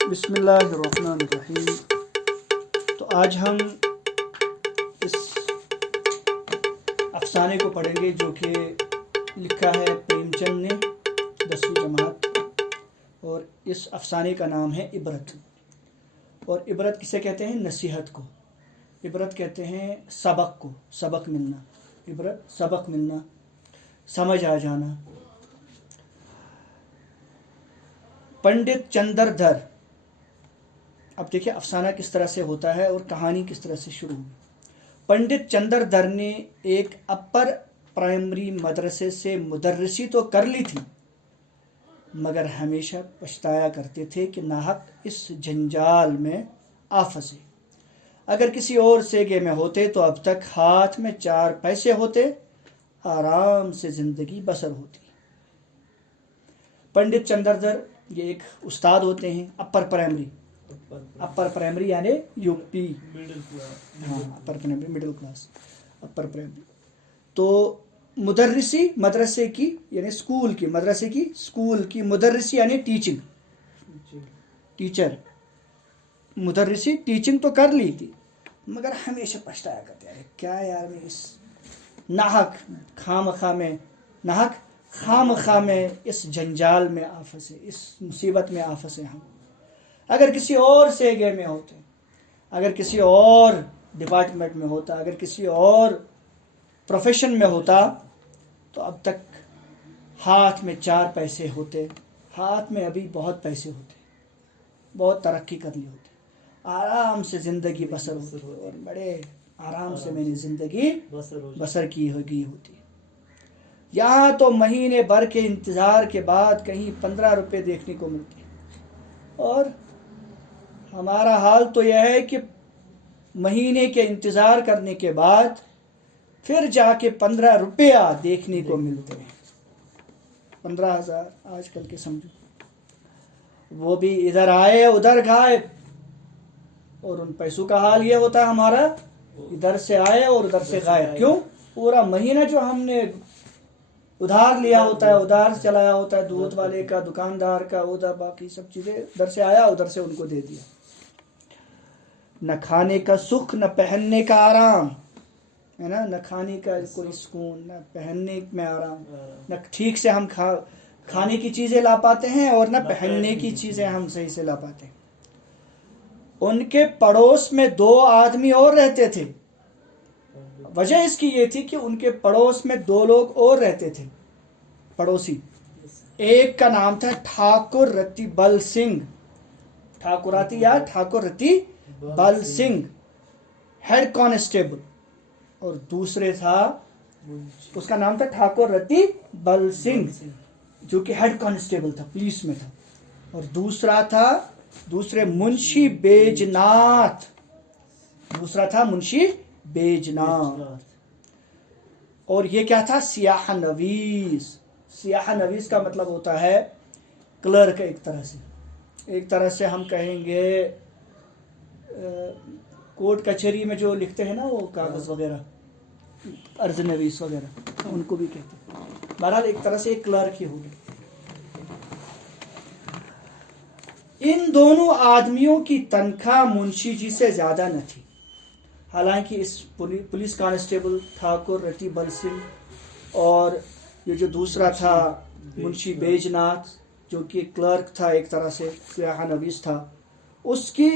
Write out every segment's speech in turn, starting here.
بسم اللہ الرحمن الرحیم۔ تو آج ہم اس افسانے کو پڑھیں گے جو کہ لکھا ہے پریم چند نے 10ویں جماعت، اور اس افسانے کا نام ہے عبرت۔ اور عبرت کسے کہتے ہیں؟ نصیحت کو۔ عبرت کہتے ہیں سبق کو، سبق ملنا۔ عبرت سبق ملنا، سمجھ آ جانا۔ پنڈت چندر دھر، اب دیکھیں افسانہ کس طرح سے ہوتا ہے اور کہانی کس طرح سے شروع ہوئی۔ پنڈت چندر دھر نے ایک اپر پرائمری مدرسے سے مدرسی تو کر لی تھی، مگر ہمیشہ پچھتایا کرتے تھے کہ ناحق اس جنجال میں آ پھنسے۔ اگر کسی اور سیگے میں ہوتے تو اب تک ہاتھ میں 4 پیسے ہوتے، آرام سے زندگی بسر ہوتی۔ پنڈت چندر دھر یہ ایک استاد ہوتے ہیں اپر پرائمری یعنی یو پی، اپر پرائمری مڈل کلاس، اپر پرائمری۔ تو مدرسی مدرسے کی یعنی اسکول کی، مدرسے کی اسکول کی، مدرسی یعنی ٹیچر۔ مدرسی ٹیچنگ تو کر لی تھی، مگر ہمیشہ پچھتایا کرتے ہیں کیا یار میں اس خام خواہ میں اس جنجال میں آ پھنسے، اس مصیبت میں آ پھنسے ہم۔ اگر کسی اور سیگے میں ہوتے، اگر کسی اور ڈپارٹمنٹ میں ہوتا، اگر کسی اور پروفیشن میں ہوتا تو اب تک ہاتھ میں 4 پیسے ہوتے، ہاتھ میں ابھی بہت پیسے ہوتے، بہت ترقی کر لی ہوتی، آرام سے زندگی بسر ہوتی، اور بڑے آرام سے میں نے زندگی بسر کی ہوگی ہوتی۔ یہاں تو مہینے بھر کے انتظار کے بعد کہیں 15 روپے دیکھنے کو ملتے، اور ہمارا حال تو یہ ہے کہ مہینے کے انتظار کرنے کے بعد پھر جا کے 15 روپیہ دیکھنے کو ملتے ہیں۔ 15,000 آج کل کے سمجھو، وہ بھی ادھر آئے ادھر غائب۔ اور ان پیسوں کا حال یہ ہوتا ہے ہمارا، ادھر سے آئے اور ادھر سے غائب۔ کیوں؟ پورا مہینہ جو ہم نے ادھار لیا ہوتا ہے، ادھار چلایا ہوتا ہے، دودھ والے کا، دکاندار کا، ادھر باقی سب چیزیں، ادھر سے آیا ادھر سے ان کو دے دیا۔ نہ کھانے کا سکھ، نہ پہننے کا آرام، ہے نا، نہ کھانے کا کوئی سکون، نہ پہننے میں آرام، نہ ٹھیک سے ہم کھانے کی چیزیں لا پاتے ہیں، اور نہ پہننے کی چیزیں ہم صحیح سے لا پاتے ہیں۔ ان کے پڑوس میں 2 آدمی اور رہتے تھے۔ وجہ اس کی یہ تھی کہ ان کے پڑوس میں 2 لوگ اور رہتے تھے، پڑوسی۔ ایک کا نام تھا ٹھاکر رتی بل سنگھ، ٹھاکراتی یا ٹھاکر رتی بل سنگھ، ہیڈ کانسٹیبل، اور دوسرے تھا، اس کا نام تھا ٹھاکر رتی بل سنگھ جو کہ ہیڈ کانسٹیبل تھا، پولیس میں تھا، اور دوسرے منشی بیجناتھ، دوسرا تھا منشی بیجناتھ۔ اور یہ کیا تھا؟ سیاح نویس۔ سیاح نویس کا مطلب ہوتا ہے کلرک، ایک طرح سے ہم کہیں گے کورٹ کچہری میں جو لکھتے ہیں نا وہ کاغذ وغیرہ، عرض نویس وغیرہ، ان کو بھی کہتے ہیں۔ بہرحال ایک طرح سے ایک کلرک ہی ہوگی۔ ان دونوں آدمیوں کی تنخواہ منشی جی سے زیادہ نہ تھی، حالانکہ اس پولیس کانسٹیبل ٹھاکر رتی بل سنگھ اور یہ جو دوسرا تھا منشی بیجناتھ جو کہ کلرک تھا، ایک طرح سے سیاح نویس تھا، اس کی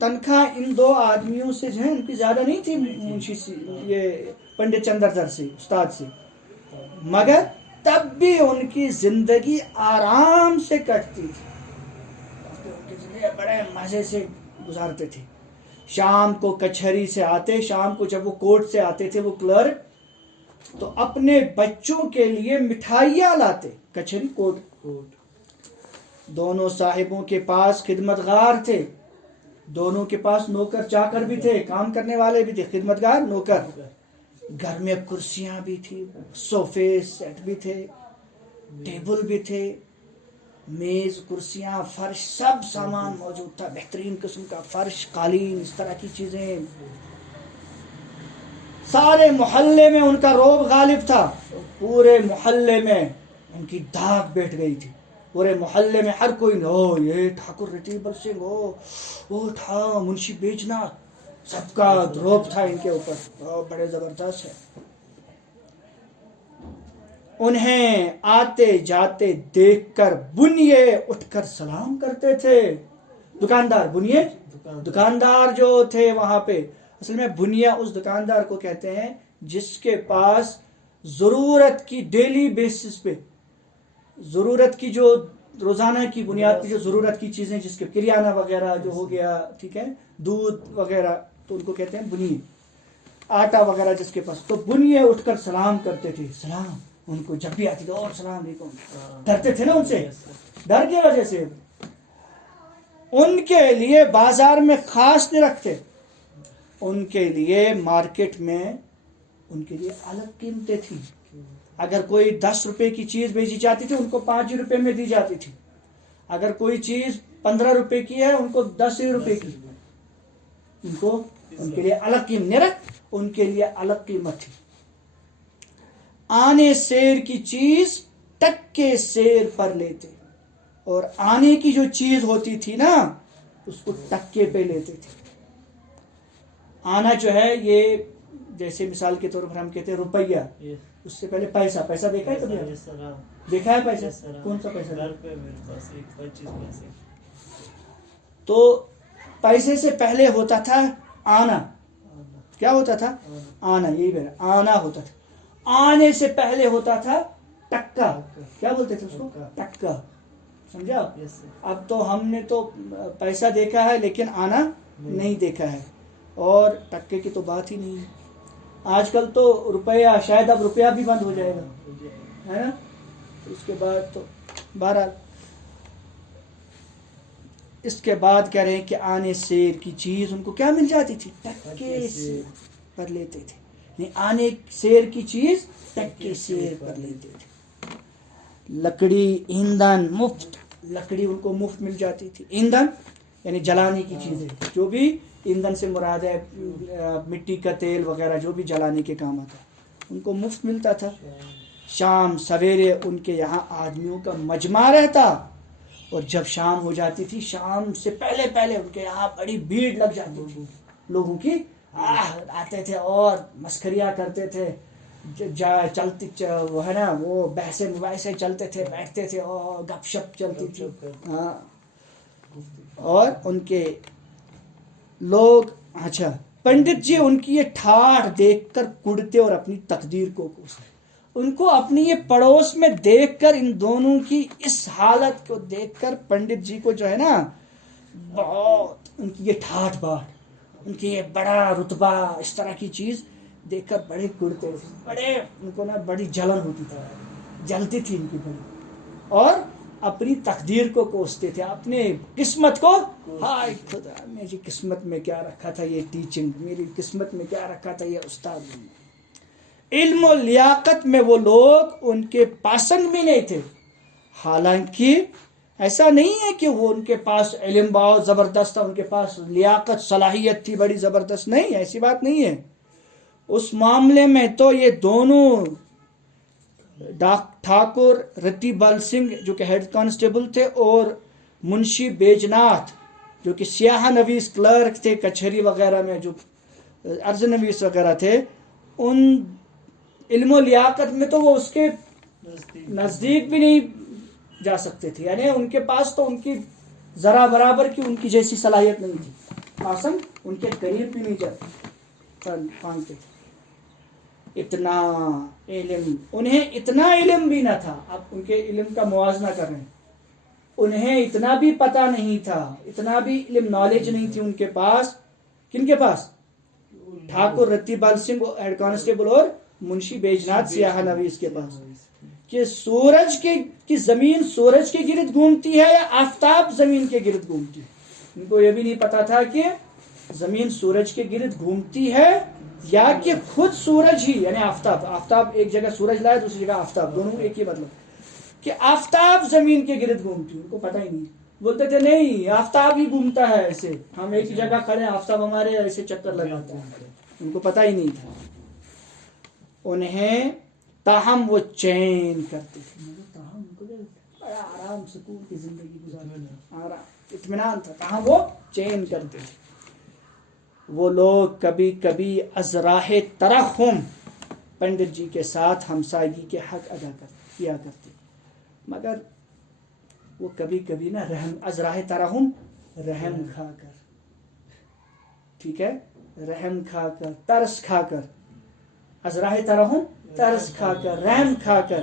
تنخواہ ان 2 آدمیوں سے جو ہے ان کی زیادہ نہیں تھی، منشی سے، یہ پنڈت چندر دھر سے، استاد سے، مگر تب بھی ان کی زندگی آرام سے کٹتی تھی، بڑے مزے سے گزارتے تھے۔ شام کو کچہری سے آتے، شام کو جب وہ کورٹ سے آتے تھے وہ کلرک، تو اپنے بچوں کے لیے مٹھائیاں لاتے، کچہری کورٹ۔ دونوں صاحبوں کے پاس خدمتگار تھے، دونوں کے پاس نوکر چاکر بھی تھے، کام کرنے والے بھی تھے، خدمتگار، نوکر۔ گھر میں کرسیاں بھی تھی، صوفے سیٹ بھی تھے، ٹیبل بھی تھے، میز، کرسیاں، فرش، سب سامان موجود تھا، بہترین قسم کا فرش، قالین، اس طرح کی چیزیں۔ سارے محلے میں ان کا روب غالب تھا، پورے محلے میں ان کی دھاک بیٹھ گئی تھی، پورے محلے میں ہر کوئی یہ ٹھاکر رتیبل سنگھ وہ تھا منشی بیجناتھ، سب کا دروپ تھا ان کے اوپر، بڑے زبردست ہے۔ انہیں آتے جاتے دیکھ کر بنیے اٹھ کر سلام کرتے تھے۔ دکاندار، بنیے دکاندار جو تھے وہاں پہ، اصل میں بنیا اس دکاندار کو کہتے ہیں جس کے پاس ضرورت کی ڈیلی بیسس پہ، ضرورت کی جو روزانہ کی بنیاد پہ جو ضرورت کی چیزیں، جس کے کریانہ وغیرہ جو ہو گیا، ٹھیک ہے، دودھ وغیرہ، تو ان کو کہتے ہیں بنیے، آٹا وغیرہ جس کے پاس، تو بنیے اٹھ کر سلام کرتے تھے۔ سلام ان کو جب بھی آتی تھی، اور السلام علیکم، ڈرتے تھے نا ان سے، ڈر کی وجہ سے۔ ان کے لیے بازار میں خاص نہیں رکھتے، ان کے لیے مارکیٹ میں ان کے لیے الگ قیمتیں تھیں۔ اگر کوئی 10 روپے کی چیز بیچی جاتی تھی، ان کو 5 روپے میں دی جاتی تھی۔ اگر کوئی چیز 15 روپے کی ہے، ان کو 10 روپے کی، ان کے لیے الگ قیمت نہیں رکھ، ان کے لیے الگ قیمت تھی۔ آنے سیر کی چیز ٹکے سیر پر لیتے، اور آنے کی جو چیز ہوتی تھی نا اس کو ٹکے پہ لیتے تھے۔ آنا جو ہے یہ جیسے مثال کے طور پر ہم کہتے ہیں روپیہ، اس سے پہلے پیسہ دیکھا ہے کبھی؟ دیکھا ہے پیسہ؟ کون سا پیسہ؟ تو پیسے سے پہلے ہوتا تھا آنا۔ کیا ہوتا تھا؟ آنا، یہی میرا آنا ہوتا تھا۔ آنے سے پہلے ہوتا تھا ٹکا۔ کیا بولتے تھے اس کو؟ ٹکا، سمجھا؟ اب تو ہم نے تو پیسہ دیکھا ہے لیکن آنا نہیں دیکھا ہے، اور ٹکے کی تو بات ہی نہیں ہے۔ آج کل تو روپیہ، شاید اب روپیہ بھی بند ہو جائے گا، ہے نا؟ اس کے بعد تو بہرحال اس کے بعد کہہ رہے ہیں کہ آنے سیر کی چیز ان کو کیا مل جاتی تھی؟ ٹکے سیر پر لیتے تھے۔ نہیں، آنے سیر کی چیز ٹکے سیر پر لیتے تھے۔ لکڑی، ایندھن مفت، لکڑی ان کو مفت مل جاتی تھی۔ ایندھن یعنی جلانے کی چیزیں، جو بھی ایندھن سے مراد ہے مٹی کا تیل وغیرہ، جو بھی جلانے کے کام آتا ہے، ان کو مفت ملتا تھا۔ شام سویرے ان کے یہاں آدمیوں کا مجمع رہتا، اور جب شام ہو جاتی تھی، شام سے پہلے ان کے یہاں بڑی بھیڑ لگ جاتی تھی لوگوں کی، آتے تھے اور مسخریاں کرتے تھے، چلتی وہ ہے نا، وہ بحثیں مباحثے چلتے تھے، بیٹھتے تھے اور گپ شپ چلتی تھی۔ ہاں، اور ان کے لوگ، اچھا، پنڈت جی ان کی یہ ٹھاٹھ دیکھ کر کڑتے اور اپنی تقدیر کو کوستے۔ ان کو اپنی یہ پڑوس میں دیکھ کر، ان دونوں کی اس حالت کو دیکھ کر پنڈت جی کو جو ہے نا، بہت ان کی یہ ٹھاٹھ باٹھ، ان کی یہ بڑا رتبہ، اس طرح کی چیز دیکھ کر بڑے کڑتے تھے، بڑے ان کو نا بڑی جلن ہوتی تھی، جلتی تھی ان کی بڑی، اور اپنی تقدیر کو کوستے تھے، اپنے قسمت کو، ہائے خدا میری قسمت میں کیا رکھا تھا یہ ٹیچنگ، میری قسمت میں کیا رکھا تھا یہ استاد۔ علم و لیاقت میں وہ لوگ ان کے پاسنگ بھی نہیں تھے، حالانکہ ایسا نہیں ہے کہ وہ ان کے پاس علم بہت زبردست تھا، ان کے پاس لیاقت صلاحیت تھی بڑی زبردست، نہیں، ایسی بات نہیں ہے۔ اس معاملے میں تو یہ دونوں ٹھاکر رتی بل سنگھ جو کہ ہیڈ کانسٹیبل تھے، اور منشی بیجناتھ جو کہ سیاہ نویس کلرک تھے کچہری وغیرہ میں، جو عرض نویس وغیرہ تھے، ان علم و لیاقت میں تو وہ اس کے نزدیک بھی نہیں جا سکتے تھے، یعنی ان کے پاس تو ان کی ذرا برابر کی ان کی جیسی صلاحیت نہیں تھی، پاسنگ ان کے قریب بھی نہیں جاتے پھانکتے تھے۔ اتنا علم، انہیں اتنا علم بھی نہ تھا، اب ان کے علم کا موازنہ کر رہے ہیں، انہیں اتنا بھی پتہ نہیں تھا، اتنا بھی علم نالج نہیں تھی ان کے پاس۔ کن کے پاس؟ ٹھاکر رتی بال سنگھ ہیڈ کانسٹیبل اور منشی بیجناتھ سیاہ نویس کے پاس، کہ سورج کی زمین سورج کے گرد گھومتی ہے یا آفتاب زمین کے گرد گھومتی ہے۔ ان کو یہ بھی نہیں پتا تھا کہ زمین سورج کے گرد گھومتی ہے یا کہ خود سورج ہی، یعنی آفتاب ایک جگہ سورج لائے، دوسری جگہ آفتاب، دونوں ایک ہی مطلب، کہ آفتاب زمین کے گرد گھومتی، ان کو پتہ ہی نہیں، بولتے تھے نہیں آفتاب ہی گھومتا ہے ایسے، ہم ایک ہی جگہ کھڑے ہیں، آفتاب ہمارے ایسے چکر لگاتا ہے، ان کو پتہ ہی نہیں تھا۔ انہیں تاہم وہ چین کرتے تھے، بڑا آرام سکون کی زندگی گزارتے، آرام اطمینان تھا، کہاں وہ چین کرتے تھے. وہ لوگ کبھی کبھی از راہ ترحم پنڈت جی کے ساتھ ہمسائیگی کے حق ادا کیا کرتے، مگر وہ کبھی کبھی نا رحم، از راہ ترحم رحم کھا کر، ٹھیک ہے، رحم کھا کر، ترس کھا کر، از راہ ترحم ترس کھا کر، رحم کھا کر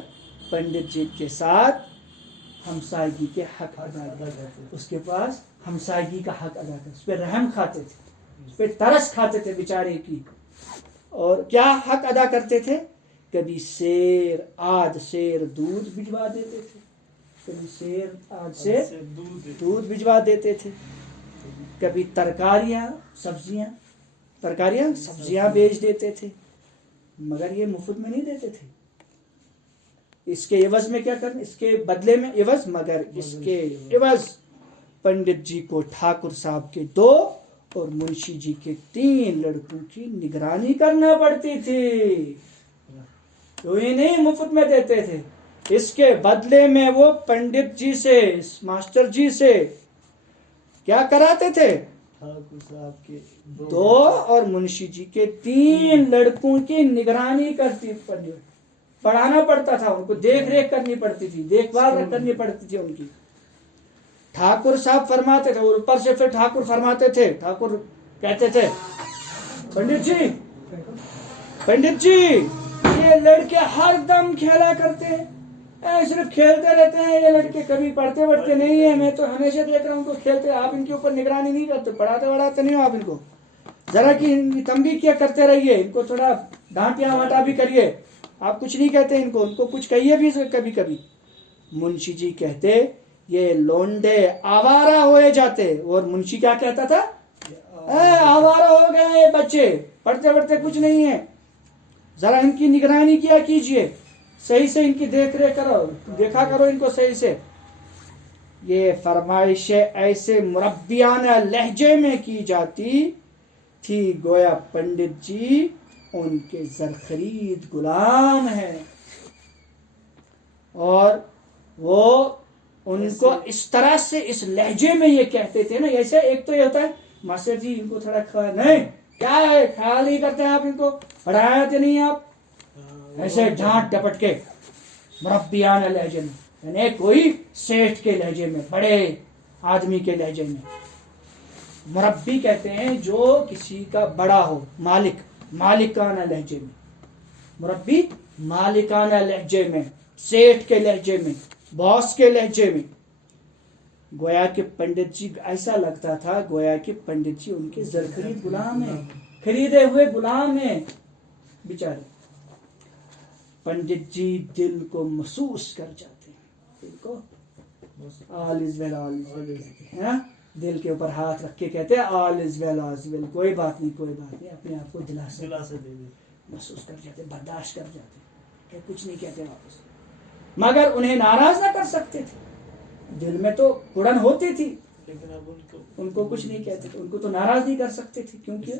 پنڈت جی کے ساتھ ہمسائیگی کے حق ادا کرتے، اس کے پاس ہمسائیگی کا حق ادا کرتے، اس پہ رحم کھاتے تھے، اس پہ ترس کھاتے تھے بیچارے کی. اور کیا حق ادا کرتے تھے؟ کبھی سیر آدھ سیر دودھ بھجوا دیتے تھے، کبھی سیر آدھ سے دودھ بھجوا دیتے تھے، کبھی ترکاریاں سبزیاں بیچ دیتے تھے، مگر یہ مفت میں نہیں دیتے تھے. اس کے عوض میں کیا کرنا، اس کے بدلے میں عوض، مگر اس کے عوض پنڈت جی کو ٹھاکر صاحب کے 2 اور منشی جی کے 3 لڑکوں کی نگرانی کرنا پڑتی تھی. تو یہ نہیں مفت میں دیتے تھے، اس کے بدلے میں وہ پنڈت جی سے، ماسٹر جی سے کیا کراتے تھے؟ ٹھاکر صاحب کے 2 اور منشی جی کے 3 لڑکوں کی نگرانی کرتی، پڑھانا پڑتا تھا ان کو، دیکھ ریکھ کرنی پڑتی تھی، دیکھ بھال کرنی پڑتی تھی ان کی. ٹھاکر صاحب فرماتے تھے، اور اوپر سے پھر ٹھاکر فرماتے تھے، ٹھاکر کہتے تھے پنڈت جی یہ لڑکے ہر دم کھیلا کرتے ہیں، صرف کھیلتے رہتے ہیں، یہ لڑکے کبھی پڑھتے وڑھتے نہیں ہیں، میں تو ہمیشہ دیکھ رہا ہوں ان کو کھیلتے. آپ ان کے اوپر نگرانی نہیں کرتے، پڑھاتے نہیں ہو آپ ان کو، ذرا کی تنبیہ کیا کرتے رہیے، ان کو تھوڑا ڈانٹیا وانٹا بھی کریے. آپ کچھ نہیں کہتے ان کو کچھ کہیے بھی کبھی کبھی. منشی جی کہتے یہ لونڈے آوارہ ہوئے جاتے، اور منشی کیا کہتا تھا؟ آوارہ ہو گئے یہ بچے، پڑھتے وڑھتے کچھ نہیں ہے، ذرا ان کی نگرانی کیا کیجئے، صحیح سے ان کی دیکھ ریکھ کرو، دیکھا کرو ان کو صحیح سے. یہ فرمائشیں ایسے مربیانہ لہجے میں کی جاتی تھی گویا پنڈت جی ان کے زرخرید غلام ہیں، اور وہ ان کو اس طرح سے اس لہجے میں یہ کہتے تھے نا. ایسے ایک تو یہ ہوتا ہے ماسٹر جی ان کو تھوڑا نہیں کیا ہے، خیال نہیں کرتے آپ ان کو، پڑھاتے نہیں آپ، ایسے ڈانٹ ڈپٹ کے مربیانہ لہجے میں، یعنی کوئی سیٹھ کے لہجے میں، بڑے آدمی کے لہجے میں. مربی کہتے ہیں جو کسی کا بڑا ہو، مالکانہ لہجے میں، مربی مالکانہ لہجے میں، سیٹھ کے لہجے میں، باس کے لہجے میں. گویا کہ پنڈت جی ایسا لگتا تھا گویا کہ پنڈت جی ان کے زرخرید غلام ہیں، خریدے ہوئے غلام ہیں بیچارے. پنڈت جی دل کو محسوس کر جاتے ہیں، دل کو آل از ویل، آل از ویل، دل کے اوپر ہاتھ رکھ کے کہتے ہیں آل از ویل، آل از ویل، کوئی بات نہیں، اپنے آپ کو دلاسا دے دے، محسوس کر جاتے، برداشت کر جاتے کہ کچھ نہیں کہتے واپس. مگر انہیں ناراض نہ کر سکتے تھے، دل میں تو اڑن ہوتی تھی، لیکن اب ان کو کچھ نہیں کہتے تھے، ان کو تو ناراض نہیں کر سکتے تھے. کیونکہ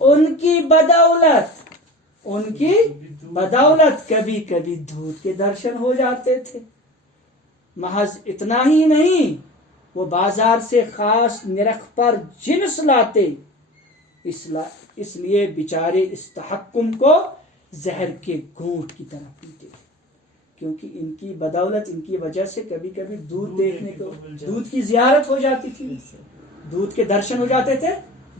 ان کی بدولت کبھی کبھی دودھ کے درشن ہو جاتے تھے. محض اتنا ہی نہیں، وہ بازار سے خاص نرخ پر جنس لاتے، اس لیے بیچارے اس تحکم کو زہر کے گھونٹ کی طرح پیتے تھے. کیونکہ ان کی بدولت، ان کی وجہ سے کبھی کبھی دودھ دیکھنے کو، دودھ کی زیارت ہو جاتی تھی، دودھ کے درشن ہو جاتے تھے،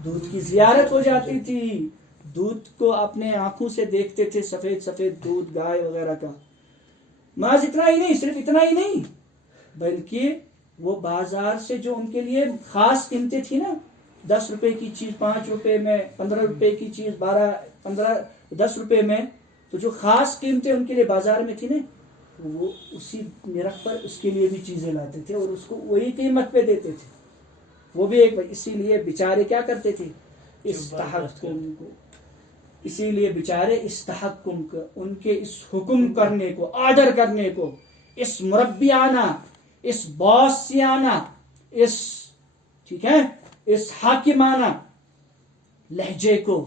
دودھ کی زیارت ہو جاتی تھی، دودھ کو اپنے آنکھوں سے دیکھتے تھے، سفید سفید دودھ گائے وغیرہ کا. محض اتنا ہی نہیں، صرف اتنا ہی نہیں، بلکہ وہ بازار سے جو ان کے لیے خاص قیمتیں تھی نا، 10 روپے کی چیز 5 روپے میں، 15 روپے کی چیز 10 روپے میں، تو جو خاص قیمتیں ان کے لیے بازار میں تھی نا، وہ اسی نرخ پر اس کے لیے بھی چیزیں لاتے تھے اور اس کو وہی قیمت پہ دیتے تھے. وہ بھی ایک، اسی لیے بیچارے کیا کرتے تھے، اس تحکم کو، اسی لیے بیچارے اس تحکم کو، ان کے اس حکم کرنے کو، آرڈر کرنے کو، اس مربیانہ، اس باسیانہ، اس ٹھیک ہے، اس حاکمانہ لہجے کو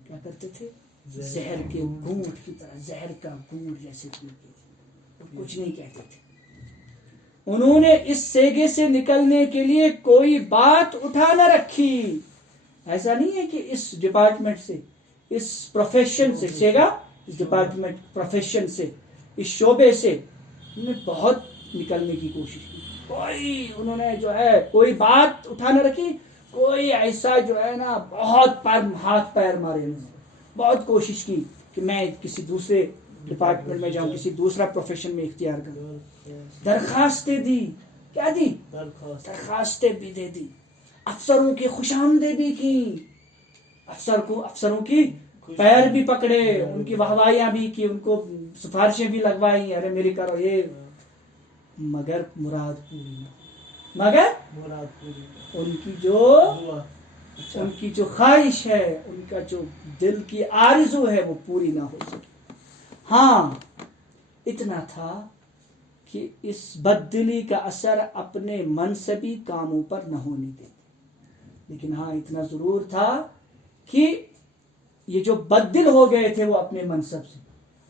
کیا کرتے تھے، زہر کے گھونٹ کی طرح، زہر کا گھونٹ جیسے پیتے تھے. کچھ نہیں کہتے تھے. انہوں نے اس سیگے سے نکلنے کے لیے کوئی بات اٹھا نہ رکھی. ایسا نہیں ہے کہ اس ڈپارٹمنٹ سے، اس پروفیشن سے، سیگا اس ڈپارٹمنٹ پروفیشن سے، اس شعبے سے انہوں نے بہت نکلنے کی کوشش کی. کوئی انہوں نے جو ہے کوئی بات اٹھا نہ رکھی. کوئی ایسا جو ہے نا بہت ہاتھ پیر مارے، انہوں نے بہت کوشش کی کہ میں کسی دوسرے ڈپارٹمنٹ میں جاؤں، کسی دوسرا پروفیشن میں اختیار کروں. درخواستیں دی. کیا دی؟ درخواستیں بھی دے دی. افسروں کی خوش آمدید بھی کی. افسروں کی پیر بھی پکڑے، ان کی واہواہیاں بھی کی، ان کو سفارشیں بھی لگوائی، ارے میری کرو یہ. مگر مراد پوری نہ. مگر ان کی جو خواہش ہے، ان کا جو دل کی آرزو ہے وہ پوری نہ ہو سکی. ہاں اتنا تھا کہ اس بددلی کا اثر اپنے منصبی کاموں پر نہ ہونے دیتے. لیکن ہاں اتنا ضرور تھا کہ یہ جو بددل ہو گئے تھے وہ اپنے منصب سے،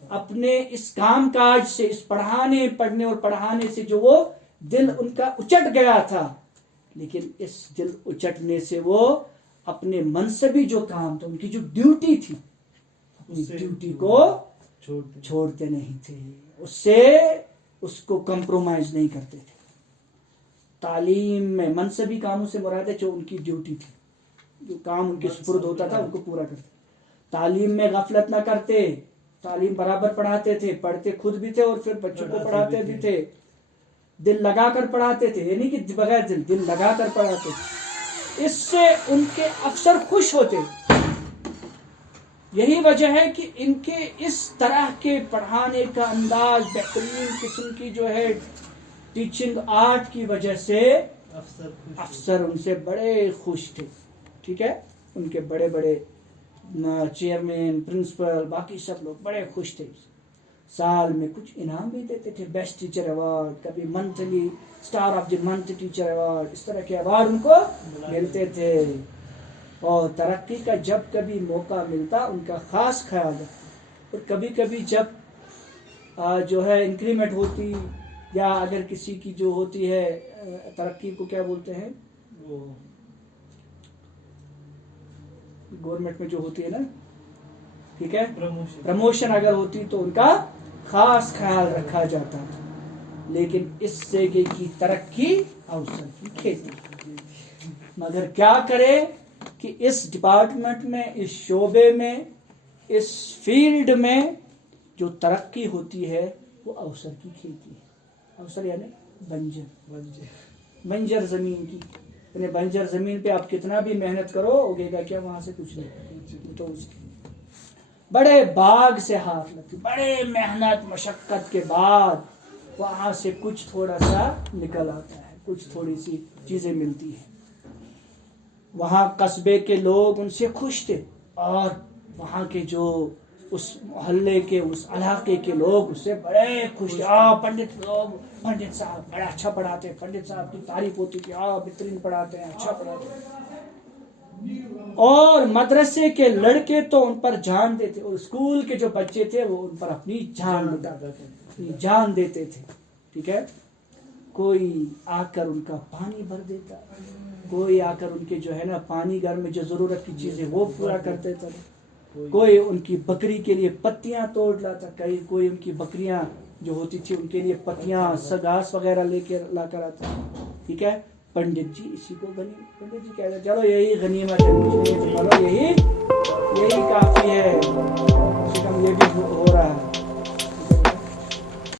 اپنے اس کام کاج سے، اس پڑھنے اور پڑھانے سے جو وہ دل ان کا اچٹ گیا تھا. لیکن اس دل اچٹنے سے وہ اپنے منصبی جو کام تھا، ان کی جو ڈیوٹی تھی، اس ڈیوٹی کو چھوڑتے نہیں تھے. اس کو کمپرومائز نہیں کرتے تھے. تعلیم میں منصبی کاموں سے مراد ہے جو ان کی ڈیوٹی تھی، جو کام ان کے سپرد ہوتا تھا ان کو پورا کرتے. تعلیم میں غفلت نہ کرتے. تعلیم برابر پڑھاتے تھے، پڑھتے خود بھی تھے اور پھر بچوں کو پڑھاتے بھی تھے. دل لگا کر پڑھاتے تھے، یہ نہیں کہ بغیر دل لگا کر پڑھاتے تھے. اس سے ان کے افسر خوش ہوتے. یہی وجہ ہے کہ ان کے اس طرح کے پڑھانے کا انداز، بہترین قسم کی جو ہے ٹیچنگ آرٹ کی وجہ سے افسر ان سے بڑے خوش تھے. ٹھیک ہے، ان کے بڑے بڑے چیئرمین، پرنسپل، باقی سب لوگ بڑے خوش تھے. سال میں کچھ انعام بھی دیتے تھے، بیسٹ ٹیچر ایوارڈ، کبھی monthly star of the month teacher award, اس طرح کے ایوارڈ ان کو ملتے تھے. اور ترقی کا جب کبھی موقع ملتا ان کا خاص خیال رکھتے. اور کبھی کبھی جب جو ہے انکریمنٹ ہوتی، یا اگر کسی کی جو ہوتی ہے ترقی کو کیا بولتے ہیں، وہ گورنمنٹ میں جو ہوتی ہے نا، ٹھیک ہے، پروموشن اگر ہوتی تو ان کا خاص خیال رکھا جاتا تھا. لیکن اس سیگے کی ترقی اوسر کی کھیتی. مگر کیا کرے کہ اس ڈپارٹمنٹ میں، اس شعبے میں، اس فیلڈ میں جو ترقی ہوتی ہے وہ اوسر کی کھیتی ہے. اوسر یعنی بنجر زمین کی. بنجر زمین پہ آپ کتنا بھی محنت کرو اگے گا کیا؟ وہاں سے کچھ نہیں. تو اس بڑے باغ سے ہاتھ لگتی، بڑے محنت مشقت کے بعد وہاں سے کچھ تھوڑا سا نکل آتا ہے، کچھ تھوڑی سی چیزیں ملتی ہیں. وہاں قصبے کے لوگ ان سے خوش تھے، اور وہاں کے جو اس محلے کے، اس علاقے کے لوگ اس سے بڑے خوش تھے. پنڈت صاحب بڑا اچھا پڑھاتے ہیں، پنڈت صاحب کی تعریف ہوتی تھی، بہترین پڑھاتے ہیں، اچھا پڑھاتے ہیں. اور مدرسے کے لڑکے تو ان پر جان دیتے، اور اسکول کے جو بچے تھے وہ ان پر اپنی جان دیتے تھے. ٹھیک ہے، کوئی آ کر ان کا پانی بھر دیتا، کوئی آ کر ان کے جو ہے نا پانی گھر میں جو ضرورت کی چیزیں وہ پورا کرتے تھے. کوئی ان کی بکری کے لیے پتیاں توڑ لاتا، کوئی ان کی بکریاں جو ہوتی تھی ان کے لیے پتیاں، گھاس وغیرہ لا کر آتا. ٹھیک ہے، پنڈت جی اسی کو پنڈت جی کہتے چلو یہی غنیمت ہے، یہی کافی ہے.